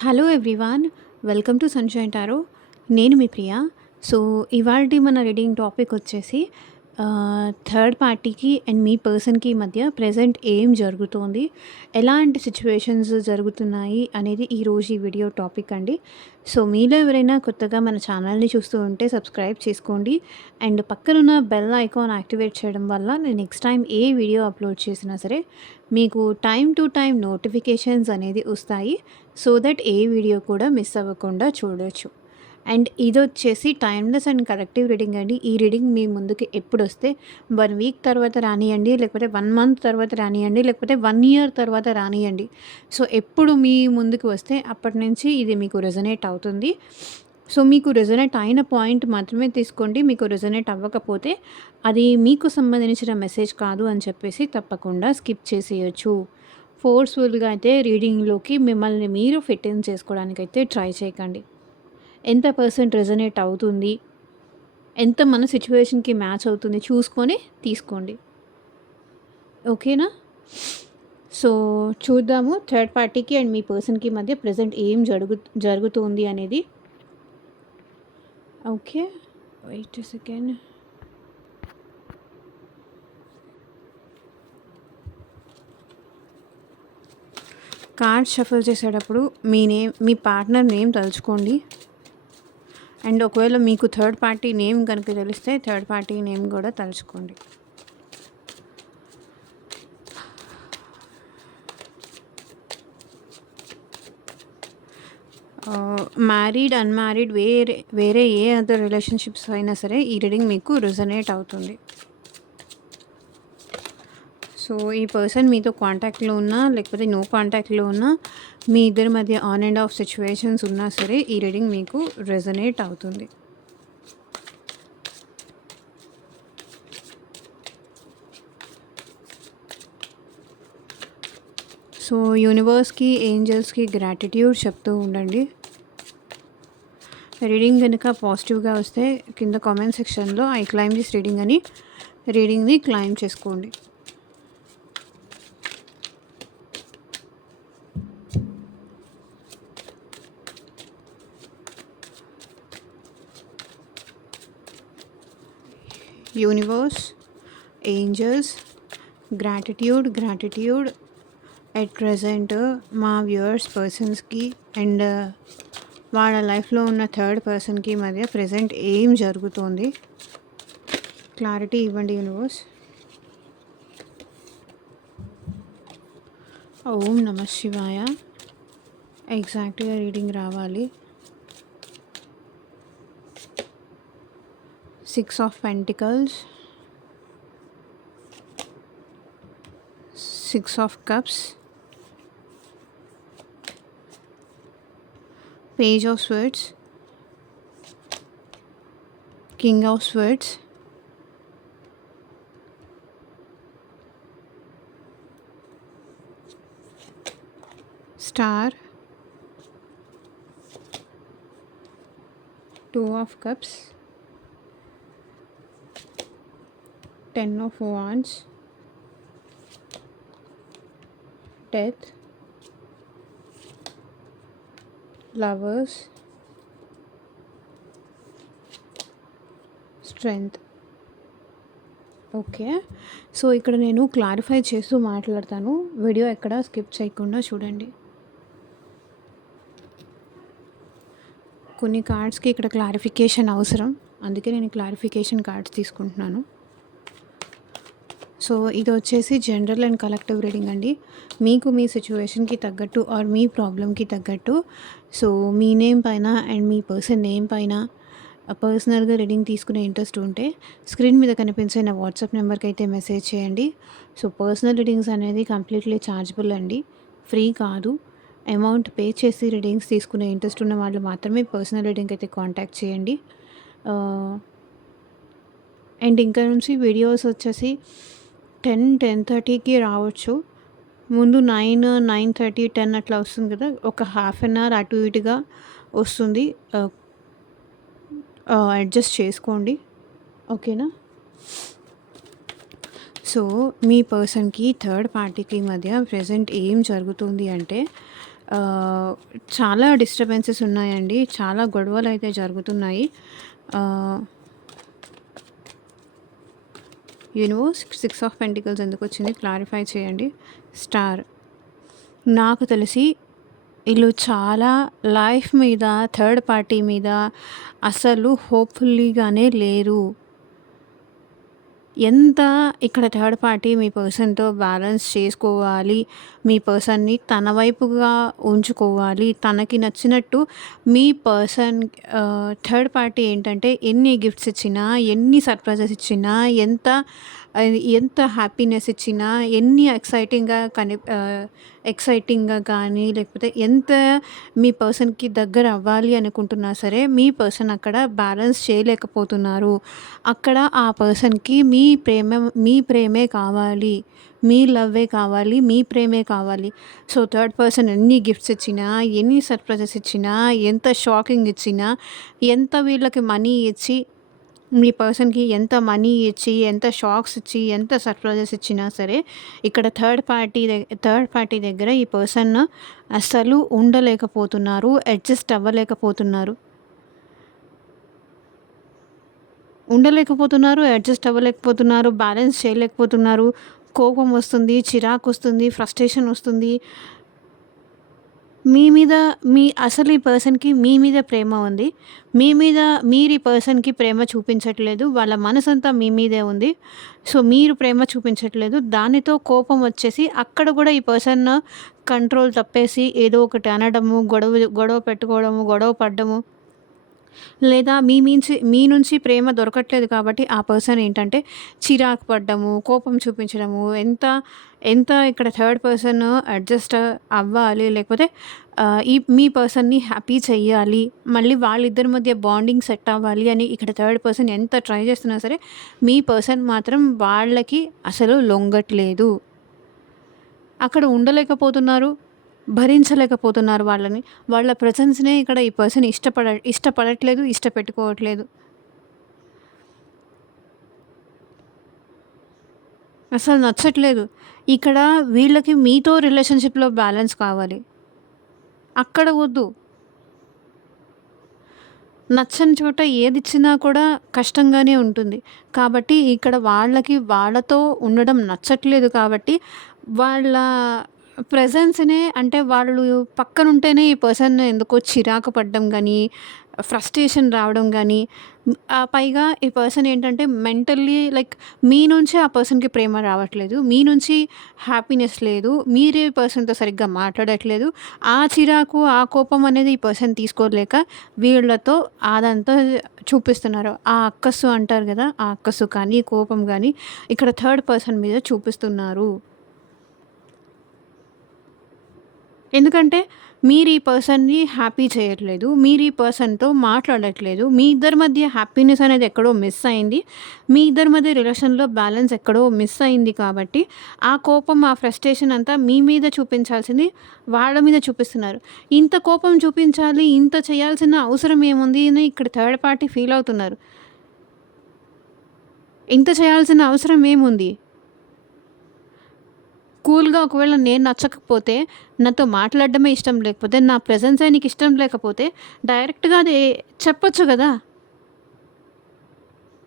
Hello everyone, welcome to sunshine tarot. నేను మీ ప్రియ. So, ఇవాల్టి మన రీడింగ్ టాపిక్ వచ్చేసి థర్డ్ పార్టీకి అండ్ మీ పర్సన్‌కి మధ్య ప్రెజెంట్ ఏం జరుగుతోంది? ఎలాంటి సిట్యుయేషన్స్ జరుగుతున్నాయి అనేది ఈరోజు ఈ వీడియో టాపిక్ అండి. సో, మీలో ఎవరైనా కొత్తగా మన ఛానల్‌ని చూస్తూ ఉంటే సబ్స్క్రైబ్ చేసుకోండి. అండ్ పక్కనున్న బెల్ ఐకాన్ యాక్టివేట్ చేయడం వల్ల నేను నెక్స్ట్ టైం ఏ వీడియో అప్లోడ్ చేసినా సరే మీకు టైమ్ టు టైమ్ నోటిఫికేషన్స్ అనేది వస్తాయి. సో దట్ ఏ వీడియో కూడా మిస్ అవ్వకుండా చూడొచ్చు. అండ్ ఇదొచ్చేసి టైమ్‌లెస్ అండ్ కలెక్టివ్ రీడింగ్ అండి. ఈ రీడింగ్ మీ ముందుకి ఎప్పుడొస్తే 1 వీక్ తర్వాత రానియండి, లేకపోతే 1 మంత్ తర్వాత రానియండి, లేకపోతే 1 ఇయర్ తర్వాత రానియండి. సో, ఎప్పుడు మీ ముందుకు వస్తే అప్పటి నుంచి ఇది మీకు రెజొనేట్ అవుతుంది. సో, మీకు రెజొనేట్ అయిన పాయింట్ మాత్రమే తీసుకోండి. మీకు రెజొనేట్ అవ్వకపోతే అది మీకు సంబంధించిన మెసేజ్ కాదు అని చెప్పేసి తప్పకుండా స్కిప్ చేసేయొచ్చు. ఫోర్స్‌ఫుల్‌గా అయితే రీడింగ్‌లోకి మిమ్మల్ని మీరు ఫిట్ ఇన్ చేసుకోవడానికైతే ట్రై చేయకండి. ఎంత పర్సెంట్ రెజొనేట్ అవుతుంది, ఎంత మన సిట్యుయేషన్‌కి మ్యాచ్ అవుతుంది చూసుకొని తీసుకోండి. ఓకేనా? సో, చూద్దాము థర్డ్ పార్టీకి అండ్ మీ పర్సన్‌కి మధ్య ప్రెజెంట్ ఏం జరుగుతుంది అనేది. Okay. Wait a second. Cards shuffle చేసేటప్పుడు మీ పార్ట్నర్ నేమ్ తలుచుకోండి. అండ్ ఒకవేళ మీకు థర్డ్ పార్టీ నేమ్ కనుక తెలిస్తే థర్డ్ పార్టీ నేమ్ కూడా తలుచుకోండి. మ్యారీడ్, అన్‌మ్యారీడ్ వేరే ఏ అదర్ రిలేషన్‌షిప్స్ అయినా సరే ఈ రీడింగ్ మీకు రెజొనేట్ అవుతుంది. సో, ఈ పర్సన్ మీతో కాంటాక్ట్‌లో ఉన్నా, లేకపోతే నో కాంటాక్ట్‌లో ఉన్నా, మీ ఇద్దరి మధ్య ఆన్ అండ్ ఆఫ్ సిట్యుయేషన్స్ ఉన్నా సరే ఈ రీడింగ్ మీకు రెజొనేట్ అవుతుంది. సో, యూనివర్స్‌కి, ఏంజెల్స్‌కి గ్రాటిట్యూడ్ చెప్తూ ఉండండి. రీడింగ్ కనుక పాజిటివ్‌గా వస్తే కింద కామెంట్ సెక్షన్‌లో ఐ క్లైమ్ దిస్ రీడింగ్ అని రీడింగ్‌ని క్లైమ్ చేసుకోండి. Universe, angels, gratitude at present మా వ్యూవర్స్ పర్సన్స్‌కి అండ్ వాళ్ళ లైఫ్లో ఉన్న థర్డ్ పర్సన్‌కి మధ్య ప్రెజెంట్ ఏం జరుగుతోంది? క్లారిటీ ఇవ్వండి యూనివర్స్. ఓం నమః శివాయ. ఎగ్జాక్ట్‌గా రీడింగ్ రావాలి. 6 of pentacles, 6 of cups, page of swords, king of swords, star, 2 of cups, 10 of wands, death, lovers, strength. Okay. So, ఇక్కడ నేను క్లారిఫై చేస్తూ మాట్లాడతాను. వీడియో ఎక్కడ స్కిప్ చేయకుండా చూడండి. కొన్ని కార్డ్స్‌కి ఇక్కడ క్లారిఫికేషన్ అవసరం. అందుకే నేను క్లారిఫికేషన్ కార్డ్స్ తీసుకుంటున్నాను. సో, ఇది వచ్చేసి జనరల్ అండ్ కలెక్టివ్ రీడింగ్ అండి. మీకు మీ సిట్యుయేషన్‌కి తగ్గట్టు ఆర్ మీ ప్రాబ్లమ్‌కి తగ్గట్టు సో, మీ నేమ్ పైన అండ్ మీ పర్సన్ నేమ్ పైన పర్సనల్‌గా రీడింగ్ తీసుకునే ఇంట్రెస్ట్ ఉంటే స్క్రీన్ మీద కనిపించే నా వాట్సాప్ నెంబర్కి అయితే మెసేజ్ చేయండి. సో, పర్సనల్ రీడింగ్స్ అనేది కంప్లీట్లీ ఛార్జబుల్ అండి, ఫ్రీ కాదు. అమౌంట్ పే చేసి రీడింగ్స్ తీసుకునే ఇంట్రెస్ట్ ఉన్న వాళ్ళు మాత్రమే పర్సనల్ రీడింగ్ అయితే కాంటాక్ట్ చేయండి. అండ్ ఇంకా నుంచి వీడియోస్ వచ్చేసి 10-10:30కి రావచ్చు. ముందు 9, 9:30, 10 అట్లా వస్తుంది కదా, ఒక హాఫ్ అన్ అవర్ అటు ఇటుగా వస్తుంది. అడ్జస్ట్ చేసుకోండి. ఓకేనా? సో, మీ పర్సన్‌కి థర్డ్ పార్టీకి మధ్య ప్రెజెంట్ ఏం జరుగుతుంది అంటే ఆహ్, చాలా డిస్టర్బెన్సెస్ ఉన్నాయండి. చాలా గొడవలైతే జరుగుతున్నాయి. ఆహ్, యూనివర్స్ 6 ఆఫ్ పెంటికల్స్ ఎందుకొచ్చింది క్లారిఫై చేయండి. స్టార్. నాకు తెలిసి ఈళ్ళు చాలా లైఫ్ మీద, థర్డ్ పార్టీ మీద అసలు హోప్‌ఫుల్లీగానే లేరు. ఎంత ఇక్కడ థర్డ్ పార్టీ మీ పర్సన్‌తో బ్యాలెన్స్ చేసుకోవాలి. మీ పర్సన్‌ని తన వైపుగా ఉంచుకోవాలి. తనకి నచ్చినట్టు మీ పర్సన్ థర్డ్ పార్టీ ఏంటంటే ఎన్ని గిఫ్ట్స్ ఇచ్చినా, ఎన్ని సర్ప్రైజెస్ ఇచ్చినా, ఎంత హ్యాపీనెస్ ఇచ్చినా, ఎన్ని ఎక్సైటింగ్‌గా కానీ, లేకపోతే ఎంత మీ పర్సన్‌కి దగ్గర అవ్వాలి అనుకుంటున్నా సరే, మీ పర్సన్ అక్కడ బ్యాలెన్స్ చేయలేకపోతున్నారు. అక్కడ ఆ పర్సన్‌కి మీ ప్రేమే కావాలి. మీ లవ్వే కావాలి. మీ ప్రేమే కావాలి. సో, థర్డ్ పర్సన్ ఎన్ని గిఫ్ట్స్ ఇచ్చినా, ఎన్ని సర్ప్రైజెస్ ఇచ్చినా, ఎంత షాకింగ్ ఇచ్చినా, ఎంత వీళ్ళకి మనీ ఇచ్చి మీ పర్సన్‌కి ఎంత మనీ ఇచ్చి, ఎంత షాక్స్ ఇచ్చి, ఎంత సర్ప్రైజెస్ ఇచ్చినా సరే, ఇక్కడ థర్డ్ పార్టీ దగ్గర ఈ పర్సన్ అస్సలు ఉండలేకపోతున్నారు. అడ్జస్ట్ అవ్వలేకపోతున్నారు. అడ్జస్ట్ అవ్వలేకపోతున్నారు. బ్యాలెన్స్ చేయలేకపోతున్నారు. కోపం వస్తుంది, చిరాకొస్తుంది, ఫ్రస్ట్రేషన్ వస్తుంది. మీ మీద అసలు ఈ పర్సన్‌కి మీ మీద ప్రేమ ఉంది. మీరు ఈ పర్సన్‌కి ప్రేమ చూపించట్లేదు. వాళ్ళ మనసంతా మీ మీదే ఉంది. సో, మీరు ప్రేమ చూపించట్లేదు. దానితో కోపం వచ్చేసి అక్కడ కూడా ఈ పర్సన్ కంట్రోల్ తప్పేసి ఏదో ఒకటి అనడము, గొడవ పెట్టుకోవడము, గొడవ పడ్డము, లేదా మీ నుంచి ప్రేమ దొరకట్లేదు కాబట్టి ఆ పర్సన్ ఏంటంటే చిరాకు పడ్డము, కోపం చూపించడము, ఎంత ఎంత ఇక్కడ థర్డ్ పర్సన్ అడ్జస్ట్ అవ్వాలి, లేకపోతే మీ పర్సన్‌ని హ్యాపీ చెయ్యాలి. మళ్ళీ వాళ్ళిద్దరి మధ్య బాండింగ్ సెట్ అవ్వాలి అని ఇక్కడ థర్డ్ పర్సన్ ఎంత ట్రై చేస్తున్నా సరే, మీ పర్సన్ మాత్రం వాళ్ళకి అసలు లొంగట్లేదు. అక్కడ ఉండలేకపోతున్నారు. భరించలేకపోతున్నారు వాళ్ళని. వాళ్ళ ప్రెజెన్స్‌నే ఇక్కడ ఈ పర్సన్ ఇష్టపడట్లేదు, ఇష్టపెట్టుకోవట్లేదు. అసలు నచ్చట్లేదు. ఇక్కడ వీళ్ళకి మీతో రిలేషన్‌షిప్‌లో బ్యాలెన్స్ కావాలి. అక్కడ వద్దు. నచ్చని చోట ఏదిచ్చినా కూడా కష్టంగానే ఉంటుంది. కాబట్టి ఇక్కడ వాళ్ళతో ఉండడం నచ్చట్లేదు కాబట్టి, వాళ్ళ ప్రెజెన్స్‌నే అంటే వాళ్ళు పక్కనుంటేనే ఈ పర్సన్ ఎందుకో చిరాకు పడడం గానీ, ఫ్రస్ట్రేషన్ రావడం గానీ, పైగా ఈ పర్సన్ ఏంటంటే మెంటల్లీ లైక్ మీ నుంచే ఆ పర్సన్‌కి ప్రేమ రావట్లేదు. మీ నుంచి హ్యాపీనెస్ లేదు. మీరే పర్సన్‌తో సరిగ్గా మాట్లాడట్లేదు. ఆ చిరాకు, ఆ కోపం అనేది ఈ పర్సన్ తీసుకోలేక వీళ్ళతో అదంతా చూపిస్తున్నారు. ఆ అక్కసు అంటారు గదా! ఆ అక్కసు కానీ, కోపం గానీ ఇక్కడ థర్డ్ పర్సన్ మీద చూపిస్తున్నారు. ఎందుకంటే మీరు ఈ పర్సన్‌ని హ్యాపీ చేయట్లేదు. మీరు ఈ పర్సన్‌తో మాట్లాడట్లేదు. మీ ఇద్దరి మధ్య హ్యాపీనెస్ అనేది ఎక్కడో మిస్ అయింది. మీ ఇద్దరి మధ్య రిలేషన్‌లో బ్యాలెన్స్ ఎక్కడో మిస్ అయింది కాబట్టి, ఆ కోపం, ఆ ఫ్రస్ట్రేషన్ అంతా మీ మీద చూపించాల్సింది వాళ్ళ మీద చూపిస్తున్నారు. ఇంత కోపం చూపించాలి, ఇంత చేయాల్సిన అవసరం ఏముంది అని ఇక్కడ థర్డ్ పార్టీ ఫీల్ అవుతున్నారు. ఇంత చేయాల్సిన అవసరం ఏముంది? కూల్‌గా ఒకవేళ నేను నచ్చకపోతే, నాతో మాట్లాడడమే ఇష్టం లేకపోతే, నా ప్రెజెన్సే నీకిష్టం లేకపోతే, డైరెక్ట్‌గా అది చెప్పొచ్చు గదా!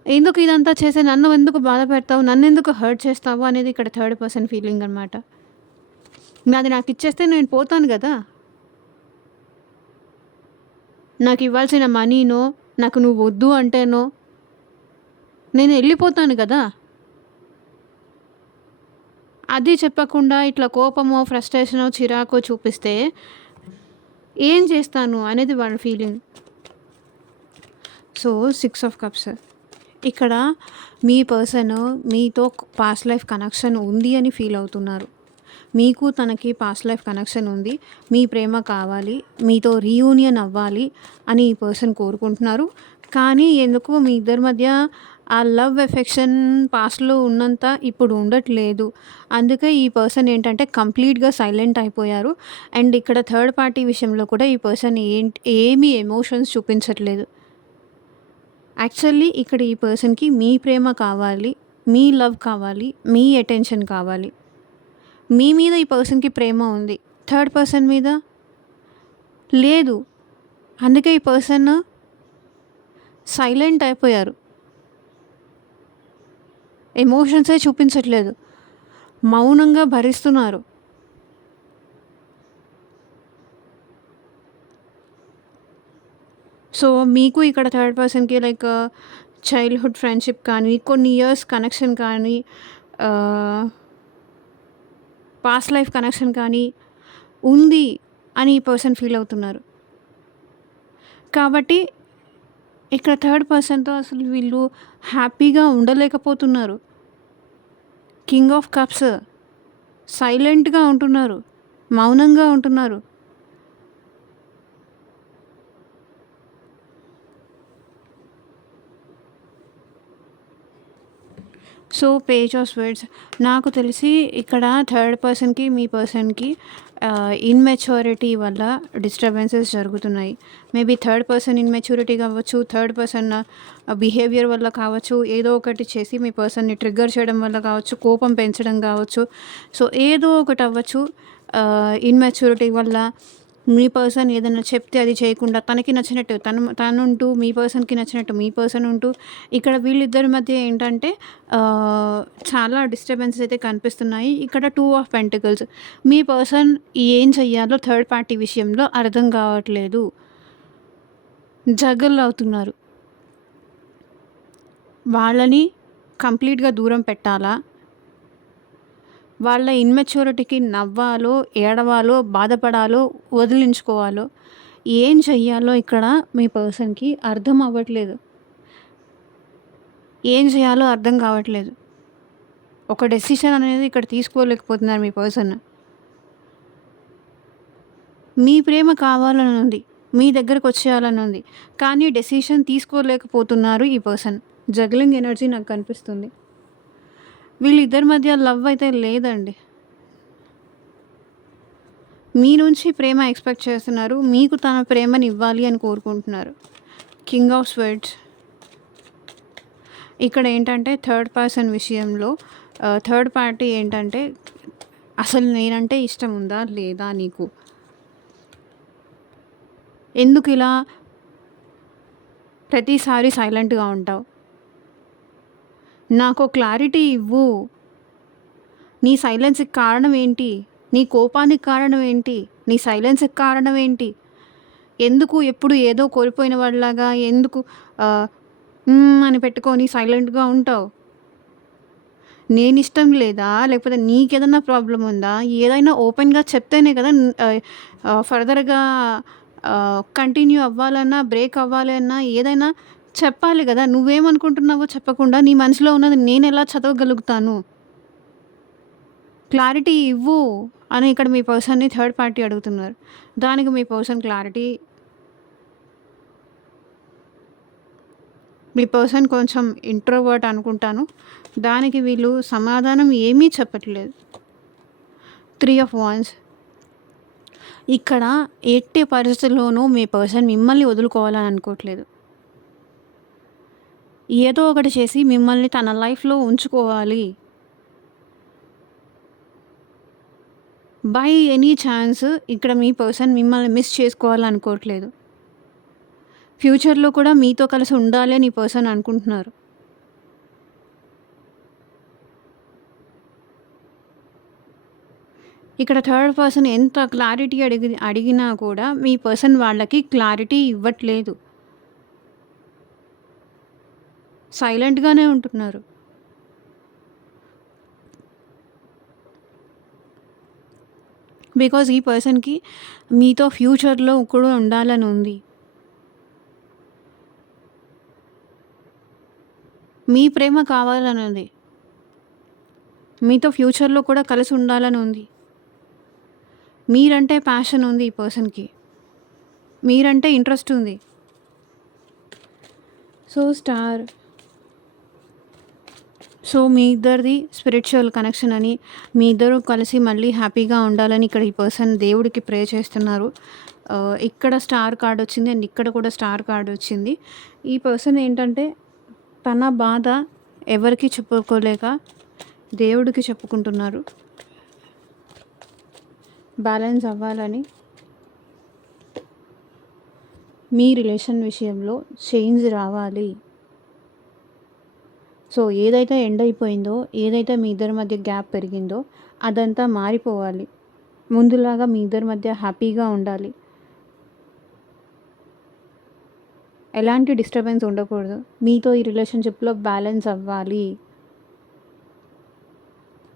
ఎందుకు ఇదంతా చేసి నన్ను ఎందుకు బాధ పెడతావు? నన్నెందుకు హర్ట్ చేస్తావు? అనేది ఇక్కడ థర్డ్ పర్సన్ ఫీలింగ్ అనమాట. నాది నాకిచ్చేస్తే నేను పోతాను గదా! నాకివ్వాల్సిన మనీనో, నాకు నువ్వు వద్దు అంటేనో, నేను ఎళ్ళిపోతాను గదా! అది చెప్పకుండా ఇట్లా కోపమో, ఫ్రస్ట్రేషనో, చిరాకో చూపిస్తే ఏం చేస్తాను అనేది వాళ్ళ ఫీలింగ్. So, 6 of cups. ఇక్కడ మీ పర్సన్ మీతో పాస్ట్ లైఫ్ కనెక్షన్ ఉంది అని ఫీల్ అవుతున్నారు. మీకు తనకి పాస్ట్ లైఫ్ కనెక్షన్ ఉంది. మీ ప్రేమ కావాలి. మీతో రీయూనియన్ అవ్వాలి అని ఈ పర్సన్ కోరుకుంటున్నారు. కానీ ఎందుకో మీ ఇద్దరి మధ్య ఆ లవ్, ఎఫెక్షన్ పాస్ట్‌లో ఉన్నంత ఇప్పుడు ఉండట్లేదు. అందుకే ఈ పర్సన్ ఏంటంటే కంప్లీట్‌గా సైలెంట్ అయిపోయారు. అండ్ ఇక్కడ థర్డ్ పార్టీ విషయంలో కూడా ఈ పర్సన్ ఏమీ ఎమోషన్స్ చూపించట్లేదు. యాక్చువల్లీ ఇక్కడ ఈ పర్సన్‌కి మీ ప్రేమ కావాలి. మీ లవ్ కావాలి. మీ అటెన్షన్ కావాలి. మీ మీద ఈ పర్సన్‌కి ప్రేమ ఉంది. థర్డ్ పర్సన్ మీద లేదు. అందుకే ఈ పర్సన్ సైలెంట్ అయిపోయారు. ఎమోషన్సే చూపించట్లేదు. మౌనంగా భరిస్తున్నారు. సో, మీకు ఇక్కడ థర్డ్ పర్సన్‌కి లైక్ చైల్డ్‌హుడ్ ఫ్రెండ్‌షిప్ కానీ, కొన్ని ఇయర్స్ కనెక్షన్ కానీ, ఆహ్, పాస్ట్ లైఫ్ కనెక్షన్ కానీ ఉంది అని ఈ పర్సన్ ఫీల్ అవుతున్నారు. కాబట్టి ఇక్కడ థర్డ్ పర్సన్‌తో అసలు వీళ్ళు హ్యాపీగా ఉండలేకపోతున్నారు. కింగ్ ఆఫ్ కప్స్ సైలెంట్‌గా ఉంటున్నారు. మౌనంగా ఉంటున్నారు. సో, పేజ్ ఆఫ్ స్వర్డ్స్ నాకు తెలిసి ఇక్కడ థర్డ్ పర్సన్‌కి, మీ పర్సన్‌కి ఇమ్మెచ్యూరిటీ వల్ల డిస్టర్బెన్సెస్ జరుగుతున్నాయి. మేబీ థర్డ్ పర్సన్ ఇమ్మెచ్యూరిటీ కావచ్చు, థర్డ్ పర్సన్ బిహేవియర్ వల్ల కావచ్చు, ఏదో ఒకటి చేసి మీ పర్సన్‌ని ట్రిగ్గర్ చేయడం వల్ల కావచ్చు, కోపం పెంచడం కావచ్చు. సో, ఏదో ఒకటి అవ్వచ్చు. ఇమ్మెచ్యూరిటీ వల్ల మీ పర్సన్ ఏదైనా చెప్తే అది చేయకుండా తనకి నచ్చినట్టు తనుంటూ, మీ పర్సన్‌కి నచ్చినట్టు మీ పర్సన్ ఉంటూ, ఇక్కడ వీళ్ళిద్దరి మధ్య ఏంటంటే చాలా డిస్టర్బెన్సెస్ అయితే కనిపిస్తున్నాయి. ఇక్కడ 2 ఆఫ్ పెంటికల్స్ మీ పర్సన్ ఏం చెయ్యాలో థర్డ్ పార్టీ విషయంలో అర్థం కావట్లేదు. జగల్ అవుతున్నారు. వాళ్ళని కంప్లీట్‌గా దూరం పెట్టాలా? వాళ్ళ ఇమ్మెచ్యూరిటీకి నవ్వాలో, ఏడవాలో, బాధపడాలో, వదిలించుకోవాలో, ఏం చెయ్యాలో ఇక్కడ మీ పర్సన్‌కి అర్థం అవ్వట్లేదు. ఏం చేయాలో అర్థం కావట్లేదు. ఒక డెసిషన్ అనేది ఇక్కడ తీసుకోలేకపోతున్నారు మీ పర్సన్. మీ ప్రేమ కావాలని ఉంది. మీ దగ్గరకొచ్చేయాలని ఉంది. కానీ డెసిషన్ తీసుకోలేకపోతున్నారు ఈ పర్సన్. జగ్లింగ్ ఎనర్జీ నాకు కనిపిస్తుంది. వీళ్ళిద్దరి మధ్య లవ్ అయితే లేదండి. మీ నుంచి ప్రేమ ఎక్స్‌పెక్ట్ చేస్తున్నారు. మీకు తన ప్రేమని ఇవ్వాలి అని కోరుకుంటున్నారు. కింగ్ ఆఫ్ స్వర్డ్స్ ఇక్కడ ఏంటంటే థర్డ్ పర్సన్ విషయంలో థర్డ్ పార్టీ ఏంటంటే అసలు నేనంటే ఇష్టం ఉందా? లేదా నీకు? ఎందుకు ఇలా ప్రతిసారి సైలెంట్‌గా ఉంటావు? నాకు క్లారిటీ ఇవ్వు. నీ సైలెన్స్‌కి కారణం ఏంటి? నీ కోపానికి కారణం ఏంటి? నీ సైలెన్స్‌కి కారణం ఏంటి? ఎందుకు ఎప్పుడు ఏదో కోల్పోయిన వాడిలాగా ఎందుకు అని పెట్టుకొని సైలెంట్‌గా ఉంటావు? నేనిష్టం లేదా? లేకపోతే నీకేదన్నా ప్రాబ్లమ్ ఉందా? ఏదైనా ఓపెన్‌గా చెప్తేనే కదా ఫర్దర్‌గా కంటిన్యూ అవ్వాలన్నా, బ్రేక్ అవ్వాలి అన్నా ఏదైనా చెప్పాలి గదా! నువ్వేమనుకుంటున్నావో చెప్పకుండా నీ మనసులో ఉన్నది నేనెలా చదవగలుగుతాను? క్లారిటీ ఇవ్వు అని ఇక్కడ మీ పర్సన్‌ని థర్డ్ పార్టీ అడుగుతున్నారు. దానికి మీ పర్సన్ క్లారిటీ మీ పర్సన్ కొంచెం ఇంట్రోవర్ట్ అనుకుంటాను. దానికి వీళ్ళు సమాధానం ఏమీ చెప్పట్లేదు. 3 ఆఫ్ వాండ్స్ ఇక్కడ ఎట్టి పరిస్థితుల్లోనూ మీ పర్సన్ మిమ్మల్ని వదులుకోవాలని అనుకోవట్లేదు. ఏదో ఒకటి చేసి మిమ్మల్ని తన లైఫ్‌లో ఉంచుకోవాలి. బై ఎనీ ఛాన్స్ ఇక్కడ మీ పర్సన్ మిమ్మల్ని మిస్ చేసుకోవాలనుకోవట్లేదు. ఫ్యూచర్‌లో కూడా మీతో కలిసి ఉండాలి అని ఈ పర్సన్ అనుకుంటున్నారు. ఇక్కడ థర్డ్ పర్సన్ ఎంత క్లారిటీ అడిగినా కూడా మీ పర్సన్ వాళ్ళకి క్లారిటీ ఇవ్వట్లేదు. సైలెంట్‌గానే ఉంటున్నారు. బికాజ్ ఈ పర్సన్‌కి మీతో ఫ్యూచర్‌లో కూడా ఉండాలని ఉంది. మీ ప్రేమ కావాలని ఉంది. మీతో ఫ్యూచర్‌లో కూడా కలిసి ఉండాలని ఉంది. మీరంటే ప్యాషన్ ఉంది ఈ పర్సన్‌కి. మీరంటే ఇంట్రెస్ట్ ఉంది. స్టార్ మీ ఇద్దరిది స్పిరిచువల్ కనెక్షన్ అని, మీ ఇద్దరు కలిసి మళ్ళీ హ్యాపీగా ఉండాలని ఇక్కడ ఈ పర్సన్ దేవుడికి ప్రే చేస్తున్నారు. ఇక్కడ స్టార్ కార్డ్ వచ్చింది అండ్ ఇక్కడ కూడా స్టార్ కార్డ్ వచ్చింది. ఈ పర్సన్ ఏంటంటే తన బాధ ఎవరికీ చెప్పుకోలేక దేవుడికి చెప్పుకుంటున్నారు. బ్యాలెన్స్ అవ్వాలని. మీ రిలేషన్ విషయంలో చేంజ్ రావాలి. సో ఏదైతే ఎండ్ అయిపోయిందో, ఏదైతే మీ ఇద్దరి మధ్య గ్యాప్ పెరిగిందో అదంతా మారిపోవాలి. ముందులాగా మీ ఇద్దరి మధ్య హ్యాపీగా ఉండాలి. ఎలాంటి డిస్టర్బెన్స్ ఉండకూడదు. మీతో ఈ రిలేషన్‌షిప్‌లో బ్యాలెన్స్ అవ్వాలి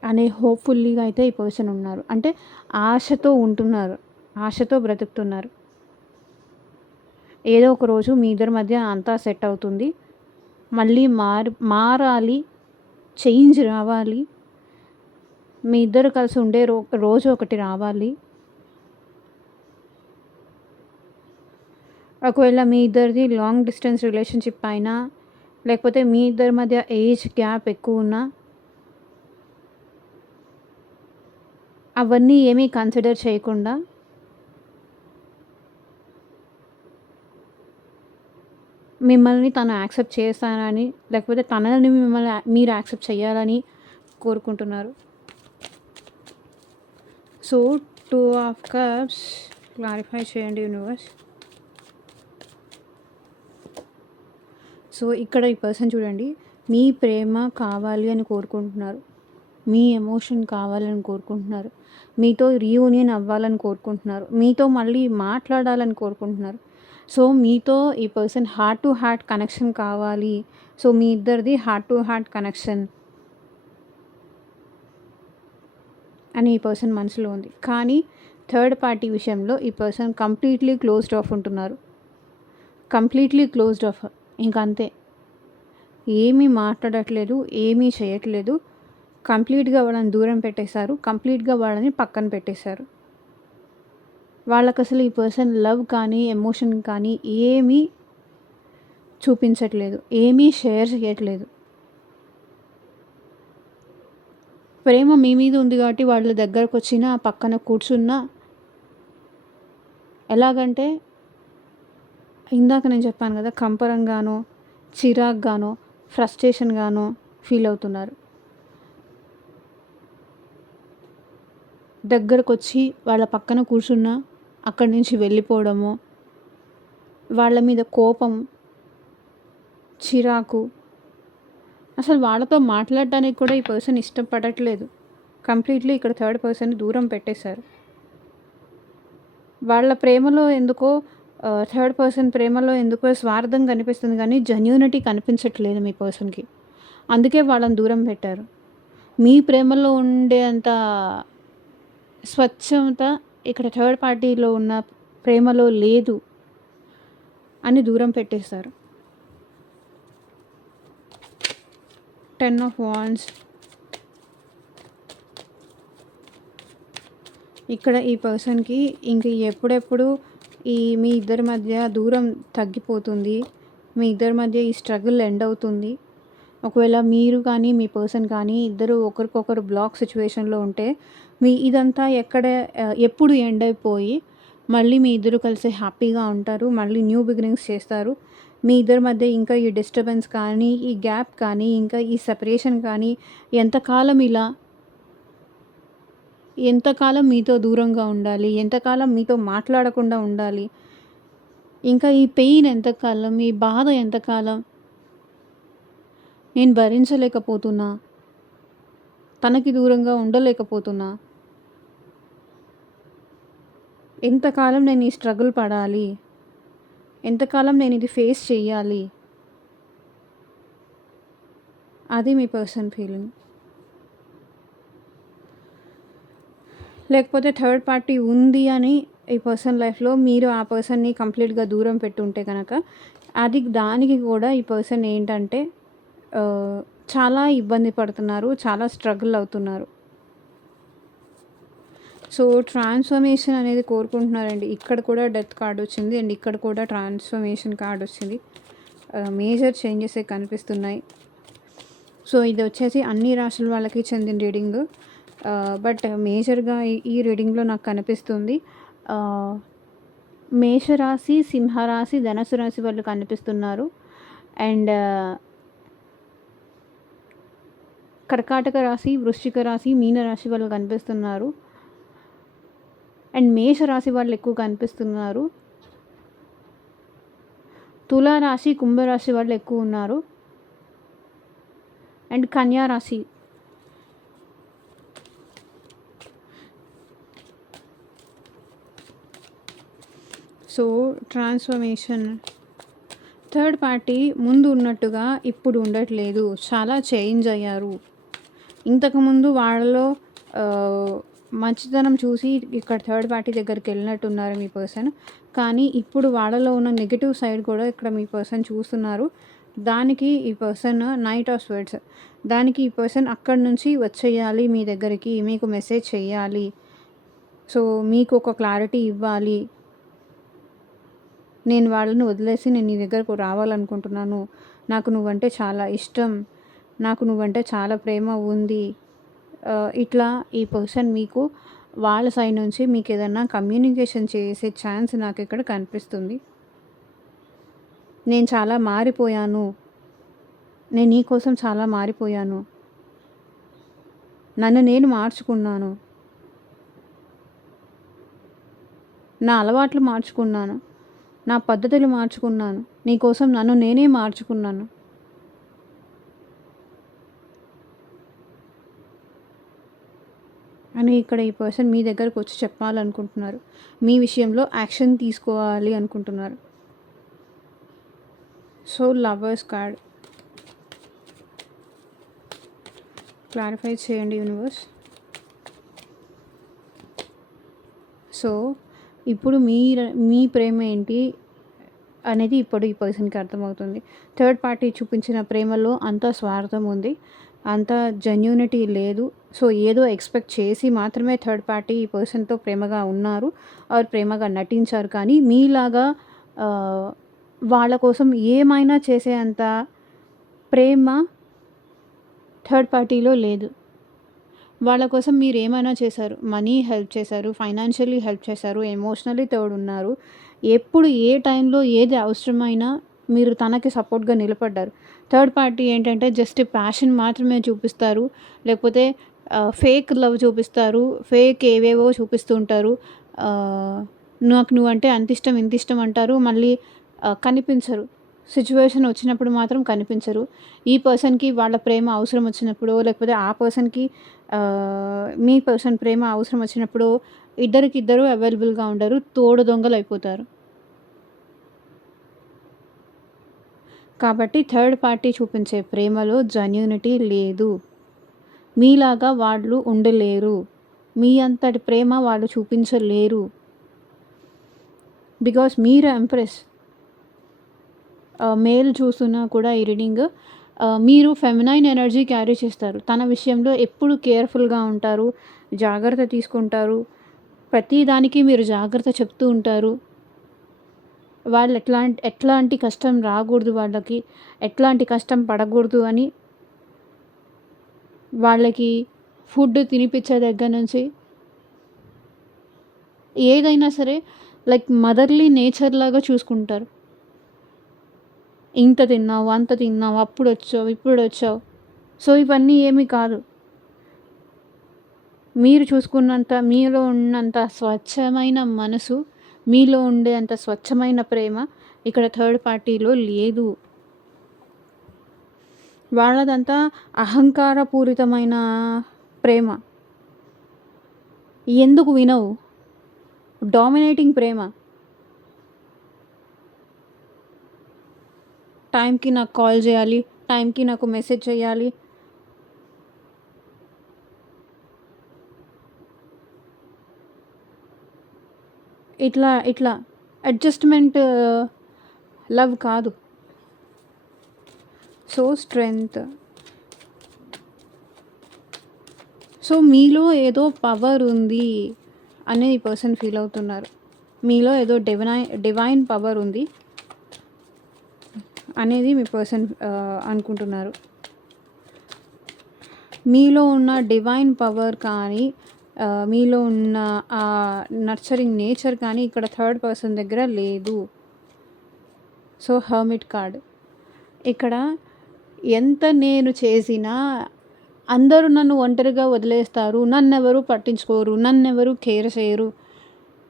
అనే హోప్‌ఫుల్లీగా అయితే ఈ పర్సన్ ఉన్నారు. అంటే ఆశతో ఉంటున్నారు. ఆశతో బ్రతుకుతున్నారు. ఏదో ఒక రోజు మీ ఇద్దరి మధ్య అంతా సెట్ అవుతుంది. మళ్ళీ మారాలి. చేంజ్ రావాలి. మీ ఇద్దరు కలిసి ఉండే రోజు ఒకటి రావాలి. ఒకవేళ మీ ఇద్దరిది లాంగ్ డిస్టెన్స్ రిలేషన్‌షిప్ అయినా, లేకపోతే మీ ఇద్దరి మధ్య ఏజ్ గ్యాప్ ఎక్కువున్నా, అవన్నీ ఏమీ కన్సిడర్ చేయకుండా మిమ్మల్ని తను యాక్సెప్ట్ చేస్తానని, లేకపోతే తనని మిమ్మల్ని మీరు యాక్సెప్ట్ చేయాలని కోరుకుంటున్నారు. సో 2 ఆఫ్ కప్స్ క్లారిఫై చేయండి యూనివర్స్. సో ఇక్కడ ఈ పర్సన్ చూడండి, మీ ప్రేమ కావాలి అని కోరుకుంటున్నారు. మీ ఎమోషన్ కావాలని కోరుకుంటున్నారు. మీతో రీయూనియన్ అవ్వాలని కోరుకుంటున్నారు. మీతో మళ్ళీ మాట్లాడాలని కోరుకుంటున్నారు. సో మీతో ఈ person heart to heart connection కావాలి. సో మీ ఇద్దరిది హార్ట్ టు హార్ట్ కనెక్షన్ అని ఈ పర్సన్ మనసులో ఉంది. కానీ థర్డ్ పార్టీ విషయంలో ఈ పర్సన్ కంప్లీట్లీ క్లోజ్డ్ ఆఫ్ ఉంటున్నారు. Completely closed of. ఇంకంతే. ఏమీ మాట్లాడట్లేదు, ఏమీ చేయట్లేదు. కంప్లీట్‌గా వాళ్ళని దూరం పెట్టేశారు. కంప్లీట్‌గా వాళ్ళని పక్కన పెట్టేశారు. వాళ్ళకసలు ఈ పర్సన్ లవ్ కానీ, ఎమోషన్ కానీ ఏమీ చూపించట్లేదు. ఏమీ షేర్ చేయట్లేదు. ప్రేమ మీ మీద ఉంది కాబట్టి వాళ్ళ దగ్గరకొచ్చినా, పక్కన కూర్చున్నా ఎలాగంటే ఇందాక నేను చెప్పాను కదా! కంపరంగానో, చిరాకుగానో, ఫ్రస్ట్రేషన్‌గానో ఫీల్ అవుతున్నారు. దగ్గరకొచ్చి వాళ్ళ పక్కన కూర్చున్నా అక్కడి నుంచి వెళ్ళిపోవడము, వాళ్ళ మీద కోపం, చిరాకు, అసలు వాళ్ళతో మాట్లాడడానికి కూడా ఈ పర్సన్ ఇష్టపడట్లేదు. కంప్లీట్లీ ఇక్కడ థర్డ్ పర్సన్ని దూరం పెట్టేశారు. వాళ్ళ ప్రేమలో ఎందుకో థర్డ్ పర్సన్ ప్రేమలో ఎందుకో స్వార్థం కనిపిస్తుంది కానీ జెన్యూనిటీ కనిపించట్లేదు మీ పర్సన్‌కి. అందుకే వాళ్ళని దూరం పెట్టారు. మీ ప్రేమలో ఉండేంత స్వచ్ఛత ఇక్కడ థర్డ్ పార్టీలో ఉన్న ప్రేమలో లేదు అని దూరం పెట్టేశారు. 10 ఆఫ్ వాండ్స్. ఇక్కడ ఈ పర్సన్‌కి ఇంక ఎప్పుడెప్పుడు మీ ఇద్దరి మధ్య దూరం తగ్గిపోతుంది, మీ ఇద్దరి మధ్య ఈ స్ట్రగుల్ ఎండ్ అవుతుంది. ఒకవేళ మీరు కానీ, మీ పర్సన్ కానీ ఇద్దరు ఒకరికొకరు బ్లాక్ సిచ్యువేషన్‌లో ఉంటే ఇదంతా ఎప్పుడు ఎండ్ అయిపోయి మళ్ళీ మీ ఇద్దరు కలిసి హ్యాపీగా ఉంటారు. మళ్ళీ న్యూ బిగినింగ్స్ చేస్తారు. మీ ఇద్దరి మధ్య ఇంకా ఈ డిస్టర్బెన్స్ కానీ, ఈ గ్యాప్ కానీ, ఇంకా ఈ సెపరేషన్ కానీ ఎంతకాలం మీతో దూరంగా ఉండాలి, ఎంతకాలం మీతో మాట్లాడకుండా ఉండాలి, ఇంకా ఈ పెయిన్ ఎంతకాలం, ఈ బాధ ఎంతకాలం, నేను భరించలేకపోతున్నా, తనకి దూరంగా ఉండలేకపోతున్నా, ఎంతకాలం నేను ఈ స్ట్రగుల్ పడాలి, ఎంతకాలం నేను ఇది ఫేస్ చేయాలి, అది మీ పర్సన్ ఫీలింగ్. లేకపోతే థర్డ్ పార్టీ ఉంది అని ఈ పర్సన్ లైఫ్లో మీరు ఆ పర్సన్ని కంప్లీట్‌గా దూరం పెట్టుంటే కనుక దానికి కూడా ఈ పర్సన్ ఏంటంటే చాలా ఇబ్బంది పడుతున్నారు, చాలా స్ట్రగుల్ అవుతున్నారు. సో ట్రాన్స్ఫర్మేషన్ అనేది కోరుకుంటున్నారండి. ఇక్కడ కూడా డెత్ కార్డ్ వచ్చింది అండ్ ఇక్కడ కూడా ట్రాన్స్ఫర్మేషన్ కార్డ్ వచ్చింది. మేజర్ చేంజెసే కనిపిస్తున్నాయి. సో ఇది వచ్చేసి అన్ని రాశుల వాళ్ళకి చెందిన రీడింగ్. బట్ మేజర్గా ఈ రీడింగ్లో నాకు కనిపిస్తుంది మేషరాశి, సింహరాశి, ధనుసు రాశి వాళ్ళు కనిపిస్తున్నారు. అండ్ కర్కాటక రాశి, వృశ్చిక రాశి, మీన రాశి వాళ్ళు కనిపిస్తున్నారు. అండ్ మేషరాశి వాళ్ళు ఎక్కువ కనిపిస్తున్నారు. తులా రాశి, కుంభరాశి వాళ్ళు ఎక్కువ ఉన్నారు. అండ్ కన్యా రాశి. So transformation. థర్డ్ పార్టీ ముందు ఉన్నట్టుగా ఇప్పుడు ఉండట్లేదు, చాలా చేంజ్ అయ్యారు. ఇంతకుముందు వాళ్ళలో మంచితనం చూసి ఇక్కడ థర్డ్ పార్టీ దగ్గరికి వెళ్ళినట్టున్నారు మీ పర్సన్. కానీ ఇప్పుడు వాళ్ళలో ఉన్న నెగిటివ్ సైడ్ కూడా ఇక్కడ మీ పర్సన్ చూస్తున్నారు. దానికి ఈ పర్సన్ నైట్ ఆఫ్ స్వర్డ్స్, దానికి ఈ పర్సన్ అక్కడి నుంచి వచ్చేయాలి మీ దగ్గరికి, మీకు మెసేజ్ చేయాలి. సో మీకు ఒక క్లారిటీ ఇవ్వాలి. నేను వాళ్ళని వదిలేసి నేను నీ దగ్గరకు రావాలనుకుంటున్నాను, నాకు నువ్వంటే చాలా ఇష్టం, నాకు నువ్వంటే చాలా ప్రేమ ఉంది. ఇట్లా ఈ పర్సన్ మీకు వాళ్ళ సైడ్ నుంచి మీకు ఏదైనా కమ్యూనికేషన్ చేసే ఛాన్స్ నాకు ఇక్కడ కనిపిస్తుంది. నేను చాలా మారిపోయాను, నేను నీ కోసం చాలా మారిపోయాను, నన్ను నేను మార్చుకున్నాను, నా అలవాట్లు మార్చుకున్నాను, నా పద్ధతులు మార్చుకున్నాను, నీకోసం నన్ను నేనే మార్చుకున్నాను. అని ఇక్కడ ఈ పర్సన్ మీ దగ్గరకు వచ్చి చెప్పాలనుకుంటున్నారు. మీ విషయంలో యాక్షన్ తీసుకోవాలి అనుకుంటున్నారు. సో లవర్స్ కార్డ్ క్లారిఫై చేయండి యూనివర్స్. సో ఇప్పుడు మీ ప్రేమ ఏంటి అనేది ఇప్పుడు ఈ పర్సన్కి అర్థమవుతుంది. థర్డ్ పార్టీ చూపించిన ప్రేమలో అంత స్వార్థం ఉంది, అంత జెన్యూనిటీ లేదు. సో ఏదో ఎక్స్పెక్ట్ చేసి మాత్రమే థర్డ్ పార్టీ ఈ పర్సన్తో ప్రేమగా ఉన్నారు ఆర్ ప్రేమగా నటించారు. కానీ మీలాగా వాళ్ళ కోసం ఏమైనా చేసే అంత ప్రేమ థర్డ్ పార్టీలో లేదు. వాళ్ళ కోసం మీరు ఏమైనా చేశారు, మనీ హెల్ప్ చేశారు, ఫైనాన్షియల్లీ హెల్ప్ చేశారు, ఎమోషనల్లీ తోడు ఉన్నారు. ఎప్పుడు ఏ టైంలో ఏది అవసరమైనా మీరు తనకి సపోర్ట్గా నిలబడ్డారు. థర్డ్ పార్టీ ఏంటంటే జస్ట్ ప్యాషన్ మాత్రమే చూపిస్తారు, లేకపోతే ఫేక్ లవ్ చూపిస్తారు, ఫేక్ ఏవేవో చూపిస్తూ ఉంటారు. నాకు నువ్వంటే అంత ఇష్టం ఇంత ఇష్టం అంటారు, మళ్ళీ కనిపించరు. సిచ్యువేషన్ వచ్చినప్పుడు మాత్రం కనిపించరు. ఈ పర్సన్కి వాళ్ళ ప్రేమ అవసరం వచ్చినప్పుడు, లేకపోతే ఆ పర్సన్కి మీ పర్సన్ ప్రేమ అవసరం వచ్చినప్పుడు ఇద్దరు అవైలబుల్గా ఉండరు, తోడు దొంగలు అయిపోతారు. కాబట్టి థర్డ్ పార్టీ చూపించే ప్రేమలో జెన్యూనిటీ లేదు. మీలాగా వాళ్ళు ఉండలేరు, మీ అంతటి ప్రేమ వాళ్ళు చూపించలేరు. బికాస్ మీరు ఎంప్రెస్. మేల్ చూస్తున్నా కూడా ఈ రీడింగ్ మీరు ఫెమినైన్ ఎనర్జీ క్యారీ చేస్తారు. తన విషయంలో ఎప్పుడు కేర్ఫుల్గా ఉంటారు, జాగ్రత్త తీసుకుంటారు, ప్రతి దానికి మీరు జాగ్రత్త చెప్తూ ఉంటారు. వాళ్ళు ఎట్లాంటి కష్టం రాకూడదు, వాళ్ళకి ఎట్లాంటి కష్టం పడకూడదు అని వాళ్ళకి ఫుడ్ తినిపించే దగ్గర నుంచి ఏదైనా సరే లైక్ మదర్లీ నేచర్ లాగా చూసుకుంటారు. ఇంత తిన్నావు, అంత తిన్నావు, అప్పుడు వచ్చావు, ఇప్పుడు వచ్చావు. సో ఇవన్నీ ఏమీ కాదు. మీరు చూసుకున్నంత, మీలో ఉన్నంత స్వచ్ఛమైన మనసు, మీలో ఉండేంత స్వచ్ఛమైన ప్రేమ ఇక్కడ థర్డ్ పార్టీలో లేదు. వాళ్ళదంతా అహంకారపూరితమైన ప్రేమ. ఎందుకు వినవు? డామినేటింగ్ ప్రేమ. టైంకి నాకు కాల్ చేయాలి, టైంకి నాకు మెసేజ్ చేయాలి, ఇట్లా అడ్జస్ట్మెంట్ లవ్ కాదు. So strength. సో మీలో ఏదో పవర్ ఉంది అని ఈ పర్సన్ ఫీల్ అవుతున్నారు. మీలో ఏదో డివైన్ పవర్ ఉంది అనేది మీ పర్సన్ అనుకుంటున్నారు. మీలో ఉన్న డివైన్ పవర్ కానీ, మీలో ఉన్న నర్చరింగ్ నేచర్ కానీ ఇక్కడ థర్డ్ పర్సన్ దగ్గర లేదు. So hermit card. ఇక్కడ ఎంత నేను చేసినా అందరూ నన్ను ఒంటరిగా వదిలేస్తారు, నన్నెవరూ పట్టించుకోరు, నన్నెవరూ కేర్ చేయరు,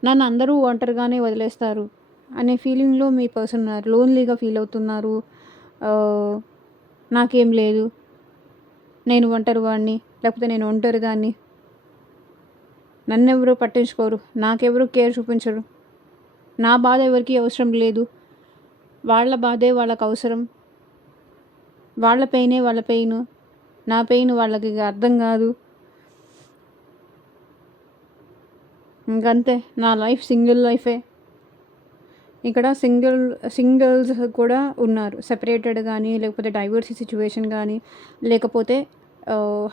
నన్ను అందరూ ఒంటరిగానే వదిలేస్తారు, అనే ఫీలింగ్‌లో మీ పర్సన్ ఉన్నారు. లోన్‌లీగా ఫీల్ అవుతున్నారు. ఆహ్, నాకేం లేదు. నేను ఒంటరివాడిని. లేకపోతే నేను ఒంటరిదాన్ని. నన్నెవరు పట్టించుకోరు. నాకెవరు కేర్ చూపించరు. నా బాధ ఎవరికీ అవసరం లేదు. వాళ్ళ బాధే వాళ్ళకవసరం. వాళ్ళ పెయినే వాళ్ళ పెయిను. నా పెయిన్ వాళ్ళకి అర్థం గాదు. ఇంకంతే. నా లైఫ్ సింగిల్ లైఫే. ఇక్కడ సింగిల్స్ కూడా ఉన్నారు. సెపరేటెడ్ గానీ, లేకపోతే డైవోర్సీ సిట్యుయేషన్ గానీ, లేకపోతే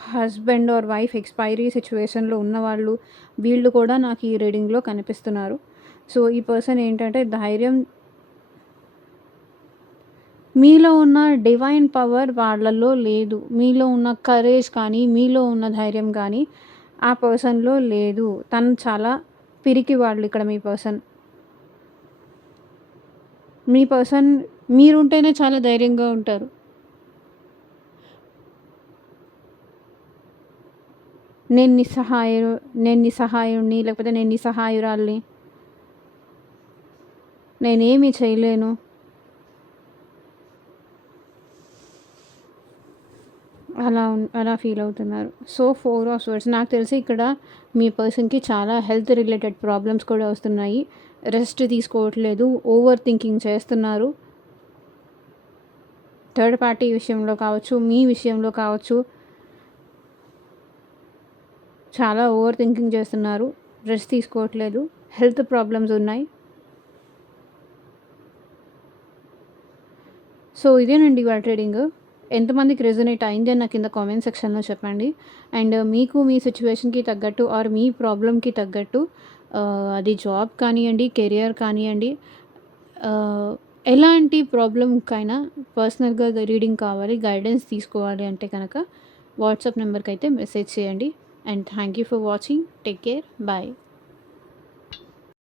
హస్బెండ్ ఆర్ వైఫ్ ఎక్స్‌పైరీ సిట్యుయేషన్‌లో ఉన్నవాళ్ళు, వీళ్ళు కూడా నాకు ఈ రీడింగ్‌లో కనిపిస్తున్నారు. సో, ఈ పర్సన్ ఏంటంటే ధైర్యం, మీలో ఉన్న డివైన్ పవర్ వాళ్ళలో లేదు. మీలో ఉన్న కరేజ్ కానీ, మీలో ఉన్న ధైర్యం గానీ, ఆ పర్సన్‌లో లేదు. తను చాలా పిరికివాళ్ళు ఇక్కడ మీ పర్సన్. మీ పర్సన్ మీరుంటేనే చాలా ధైర్యంగా ఉంటారు. నేను నిస్సహాయు నేను నిస్సహాయుడిని, లేకపోతే నేను నిస్సహాయురాలిని. నేనేమి చేయలేను. అలా ఫీల్ అవుతున్నారు. సో, 4 ఆఫ్ స్వర్డ్స్ నాకు తెలిసి ఇక్కడ మీ పర్సన్‌కి చాలా హెల్త్ రిలేటెడ్ ప్రాబ్లమ్స్ కూడా వస్తున్నాయి. రెస్ట్ తీసుకోవట్లేదు. ఓవర్ థింకింగ్ చేస్తున్నారు. థర్డ్ పార్టీ విషయంలో కావచ్చు, మీ విషయంలో కావచ్చు, చాలా ఓవర్ థింకింగ్ చేస్తున్నారు. రెస్ట్ తీసుకోవట్లేదు. హెల్త్ ప్రాబ్లమ్స్ ఉన్నాయి. సో, ఇదేనండి ఇవాళ ట్రేడింగ్. ఎంతమందికి రెజొనేట్ అయింది అని నాకు కింద కామెంట్ సెక్షన్‌లో చెప్పండి. అండ్ మీకు మీ సిట్యుయేషన్‌కి తగ్గట్టు ఆర్ మీ ప్రాబ్లమ్‌కి తగ్గట్టు అది జాబ్ కానియ్యండి, కెరియర్ కానియ్యండి, ఆహ్, ఎలాంటి ప్రాబ్లమ్‌కైనా పర్సనల్‌గా రీడింగ్ కావాలి, గైడెన్స్ తీసుకోవాలి అంటే కనుక వాట్సాప్ నెంబర్‌కైతే మెసేజ్ చేయండి. And thank you for watching. Take care. Bye.